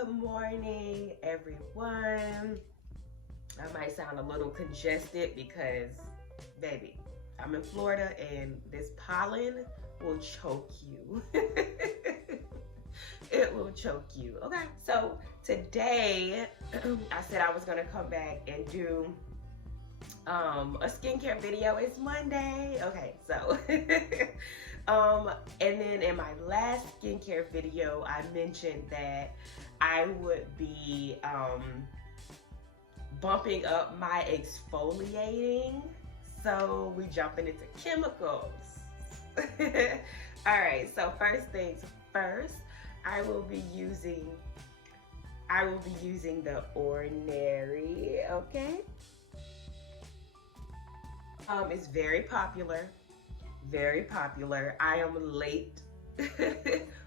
Good morning, everyone. I might sound a little congested because, baby, I'm in Florida and this pollen will choke you. It will choke you. Okay, so today I said I was gonna come back and do a skincare video. It's Monday. Okay, so and then in my last skincare video I mentioned that I would be bumping up my exfoliating, so we jumping into chemicals. All right, so first things first, I will be using the Ordinary. Okay, it's very popular. I am late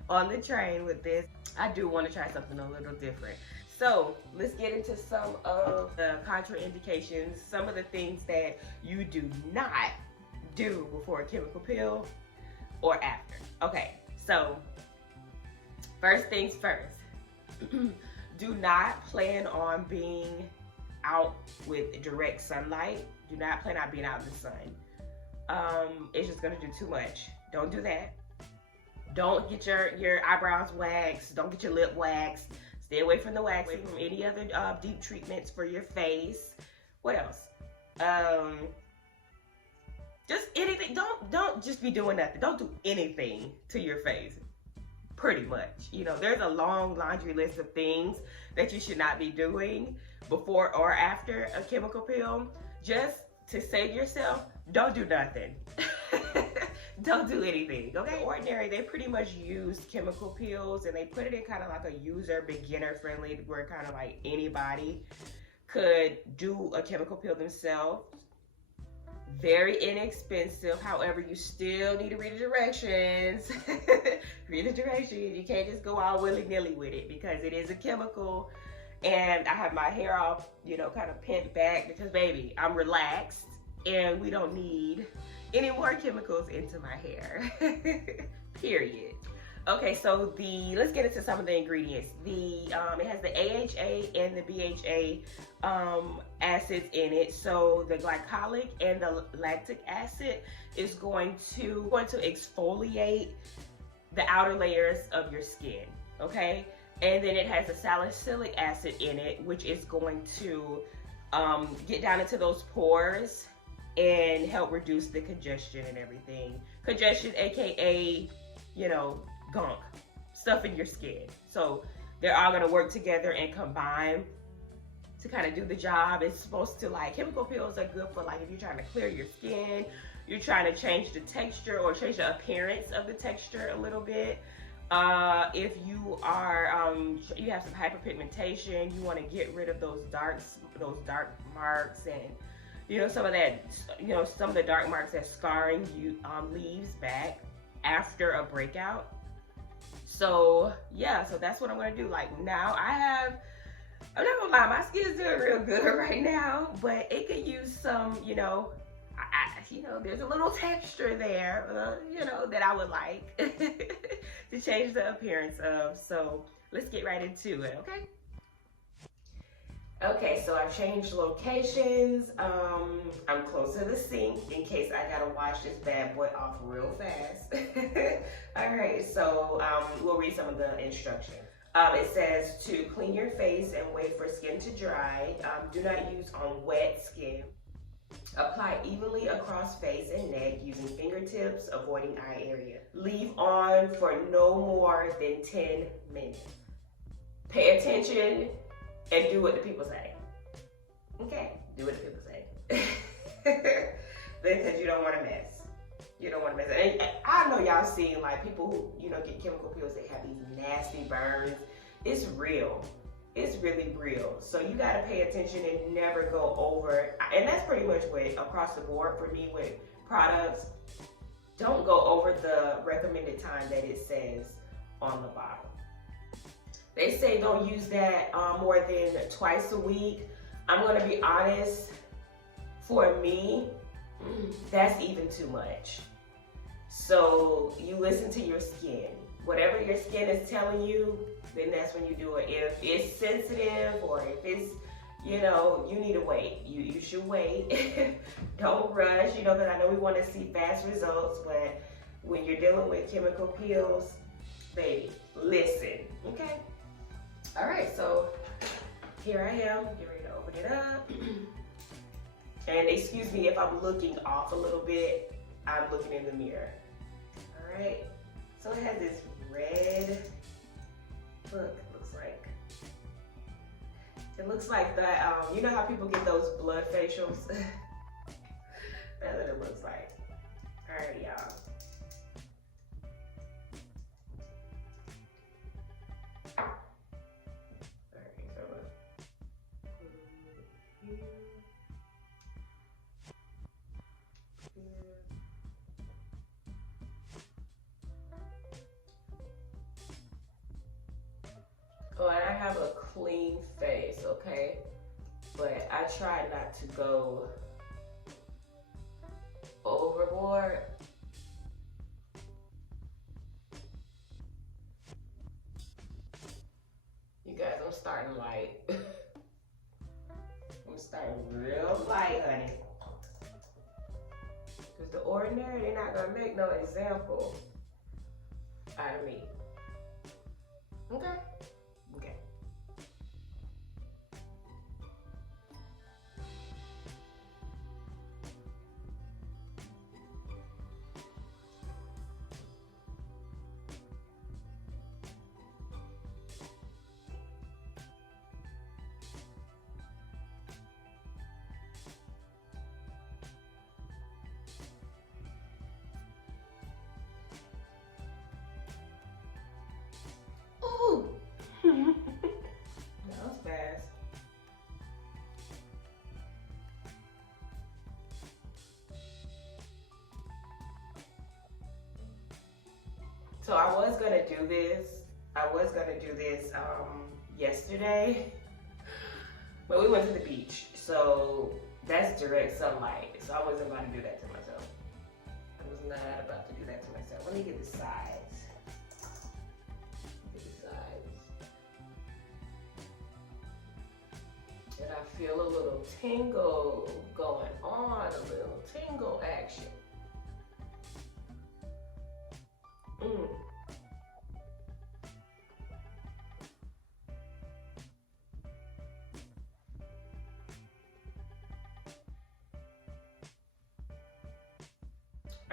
on the train with this. I do want to try something a little different. So let's get into some of the contraindications, some of the things that you do not do before a chemical peel or after. Okay, so first things first. Do not plan on being out with direct sunlight. Do not plan on being out in the sun. It's just gonna do too much. Don't do that. Don't get your eyebrows waxed. Don't get your lip waxed. Stay away from the waxing, from any other deep treatments for your face. What else? Just anything. Don't just be doing nothing. Don't do anything to your face. Pretty much. You know, there's a long laundry list of things that you should not be doing before or after a chemical peel. Just to save yourself, don't do nothing. Don't do anything, okay? Ordinary, they pretty much use chemical peels and they put it in kind of like a user beginner friendly, where kind of like anybody could do a chemical peel themselves. Very inexpensive. However, you still need to read the directions. Read the directions. You can't just go all willy-nilly with it because it is a chemical. And I have my hair off, you know, kind of pent back because, baby, I'm relaxed and we don't need any more chemicals into my hair. Period. Okay, so let's get into some of the ingredients. It has the AHA and the BHA acids in it. So the glycolic and the lactic acid is going to exfoliate the outer layers of your skin. Okay, and then it has the salicylic acid in it, which is going to get down into those pores and help reduce the congestion and everything. Congestion, aka, you know, gunk, stuff in your skin. So they're all gonna work together and combine to kind of do the job. It's supposed to, like, chemical peels are good for, like, if you're trying to clear your skin, you're trying to change the texture or change the appearance of the texture a little bit. If you are, you have some hyperpigmentation, you want to get rid of those dark marks and, you know, some of the dark marks that scarring you leaves back after a breakout. So yeah, so that's what I'm gonna do. Like, now I'm not gonna lie, my skin is doing real good right now, but it could use some, you know, there's a little texture there, you know, that I would like to change the appearance of. So let's get right into it, okay? Okay, so I've changed locations. I'm close to the sink in case I gotta wash this bad boy off real fast. All right, so we'll read some of the instructions. It says to clean your face and wait for skin to dry. Do not use on wet skin. Apply evenly across face and neck using fingertips, avoiding eye area. Leave on for no more than 10 minutes. Pay attention and do what the people say. Okay? Do what the people say. Because you don't want to mess. You don't want to mess. And I know y'all seen, like, people who, you know, get chemical peels, they have these nasty burns. It's real. It's really real. So you got to pay attention and never go over. And that's pretty much what across the board for me with products. Don't go over the recommended time that it says on the bottle. They say don't use that more than twice a week. I'm going to be honest, for me, that's even too much. So you listen to your skin. whatever your skin is telling you, then that's when you do it. If it's sensitive or if it's, you know, you need to wait. You should wait. Don't rush, you know, because I know we want to see fast results, but when you're dealing with chemical peels, baby, listen, okay? All right, so here I am, get ready to open it up. And excuse me if I'm looking off a little bit, I'm looking in the mirror. All right, so it has this red, look, it looks like that, you know how people get those blood facials? That's what it looks like. All right, y'all. Oh, and I have a clean face, okay? But I try not to go overboard. You guys, I'm starting light. I'm starting real light, honey. Because the ordinary, they're not gonna make no example out of me. Okay? Okay. Ooh. That was fast. So I was gonna do this. Yesterday, but we went to the beach, so that's direct sunlight. So I wasn't about to do that to myself. I was not about to do that to myself. Let me get the sides. And I feel a little tingle going on, a little tingle action.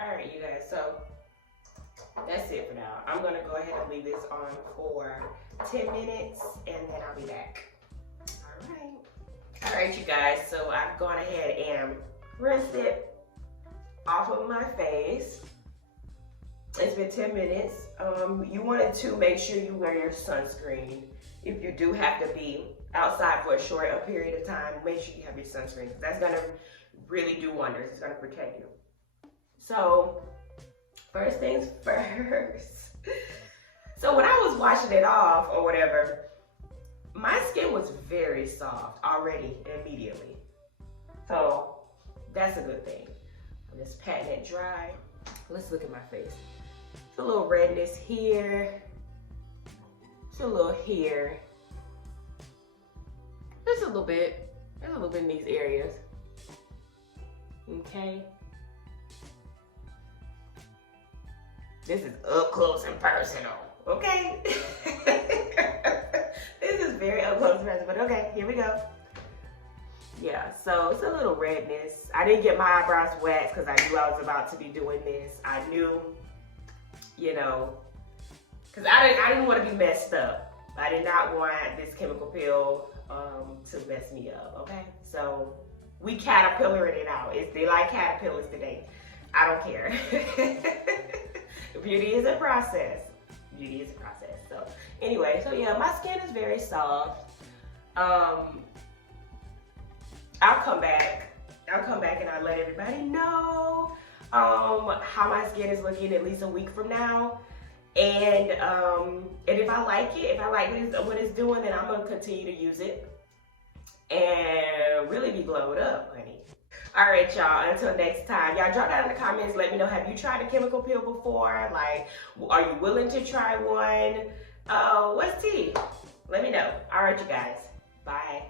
All right, you guys, so that's it for now. I'm gonna go ahead and leave this on for 10 minutes and then I'll be back. All right, you guys, so I've gone ahead and rinsed it off of my face. It's been 10 minutes. You wanted to make sure you wear your sunscreen. If you do have to be outside for a short period of time, make sure you have your sunscreen. That's gonna really do wonders. It's gonna protect you. So, first things first. So when I was washing it off or whatever, my skin was very soft already immediately. So that's a good thing. I'm just patting it dry. Let's look at my face. It's a little redness here. It's a little here. Just a little bit. There's a little bit in these areas. Okay. This is up close and personal. Okay. This is very up close and personal, but okay, here we go. Yeah, so it's a little redness. I didn't get my eyebrows waxed because I knew I was about to be doing this. I knew, you know, because I didn't want to be messed up. I did not want this chemical peel to mess me up, okay? So we caterpillaring it out. They like caterpillars today. I don't care. Beauty is a process. Beauty is a process. So anyway, so yeah, my skin is very soft. I'll come back and I'll let everybody know how my skin is looking at least a week from now. And if I like it, if I like what it's doing, then I'm gonna continue to use it and really be glowed up, honey. All right, y'all. Until next time, y'all drop down in the comments. Let me know, have you tried a chemical peel before? Like, are you willing to try one? What's tea? Let me know. All right, you guys. Bye.